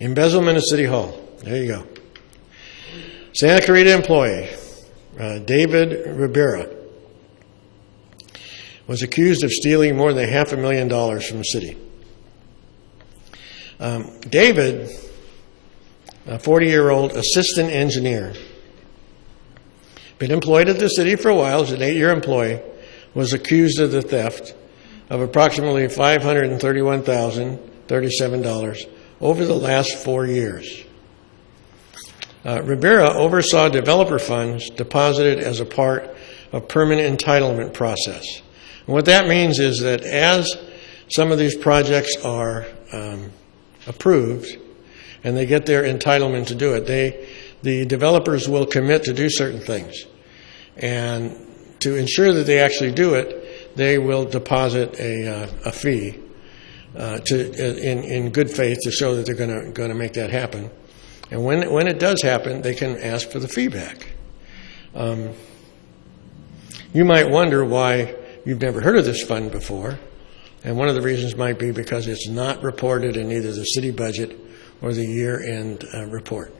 Embezzlement at City Hall. There you go. Santa Clarita employee, David Rivera, was accused of stealing more than $500,000 from the city. David, a 40-year-old assistant engineer, been employed at the city for a while as an 8-year employee, was accused of the theft of approximately $531,037 over the last 4 years. Rivera oversaw developer funds deposited as a part of permanent entitlement process. And what that means is that as some of these projects are approved and they get their entitlement to do it, the developers will commit to do certain things. And to ensure that they actually do it, they will deposit a fee in good faith to show that they're going to make that happen. And when it does happen, they can ask for the fee back. You might wonder why you've never heard of this fund before, and one of the reasons might be because it's not reported in either the city budget or the year-end report.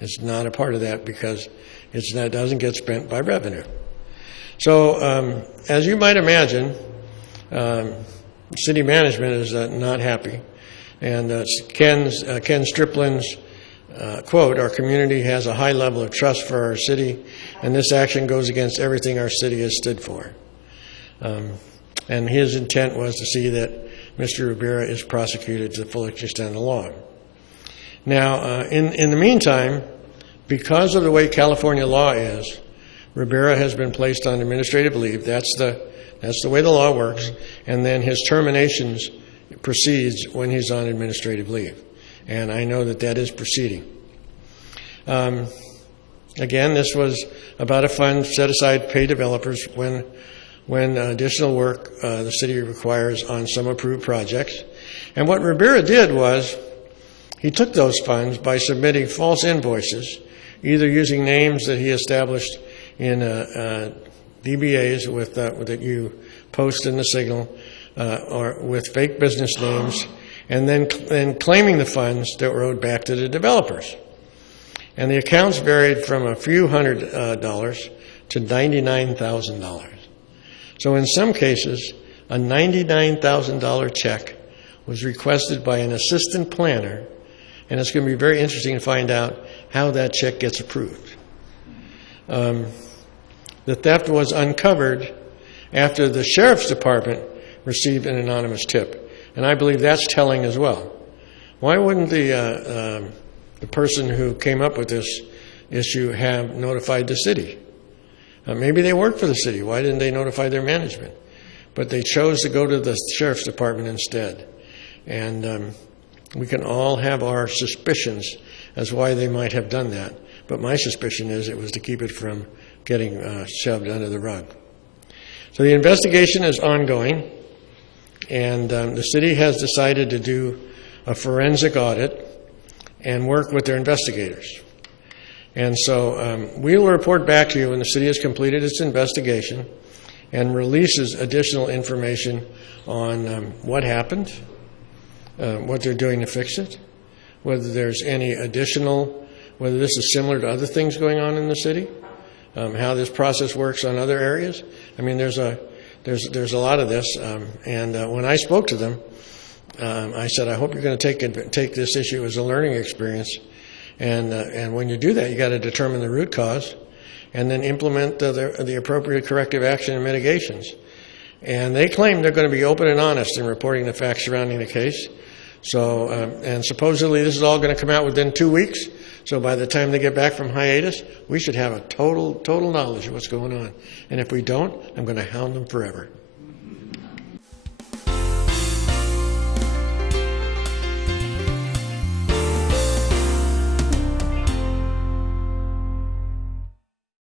It's not a part of that because it doesn't get spent by revenue. So as you might imagine, city management is not happy. And Ken Striplin's quote, "Our community has a high level of trust for our city, and this action goes against everything our city has stood for." And his intent was to see that Mr. Rivera is prosecuted to the full extent of the law. Now, in the meantime, because of the way California law is, Rivera has been placed on administrative leave. That's the way the law works. And then his terminations proceeds when he's on administrative leave. And I know that is proceeding. Again, this was about a fund set aside to pay developers when additional work the city requires on some approved projects. And what Rivera did was he took those funds by submitting false invoices, either using names that he established in DBAs that you post in the Signal, or with fake business names, and then claiming the funds that were owed back to the developers. And the accounts varied from a few $100 to $99,000. So in some cases, a $99,000 check was requested by an assistant planner, and it's going to be very interesting to find out how that check gets approved. The theft was uncovered after the sheriff's department received an anonymous tip, and I believe that's telling as well. Why wouldn't the person who came up with this issue have notified the city? Maybe they work for the city. Why didn't they notify their management? But they chose to go to the sheriff's department instead. And we can all have our suspicions as why they might have done that. But my suspicion is it was to keep it from getting shoved under the rug. So the investigation is ongoing, and the city has decided to do a forensic audit and work with their investigators. And so we will report back to you when the city has completed its investigation and releases additional information on what happened, what they're doing to fix it, whether there's any additional, whether this is similar to other things going on in the city, how this process works on other areas. I mean, there's a lot of this, and when I spoke to them, I said, I hope you're going to take this issue as a learning experience, and when you do that, you got to determine the root cause, and then implement the appropriate corrective action and mitigations. And they claim they're going to be open and honest in reporting the facts surrounding the case. So, and supposedly this is all going to come out within 2 weeks. So by the time they get back from hiatus, we should have a total knowledge of what's going on. And if we don't, I'm going to hound them forever.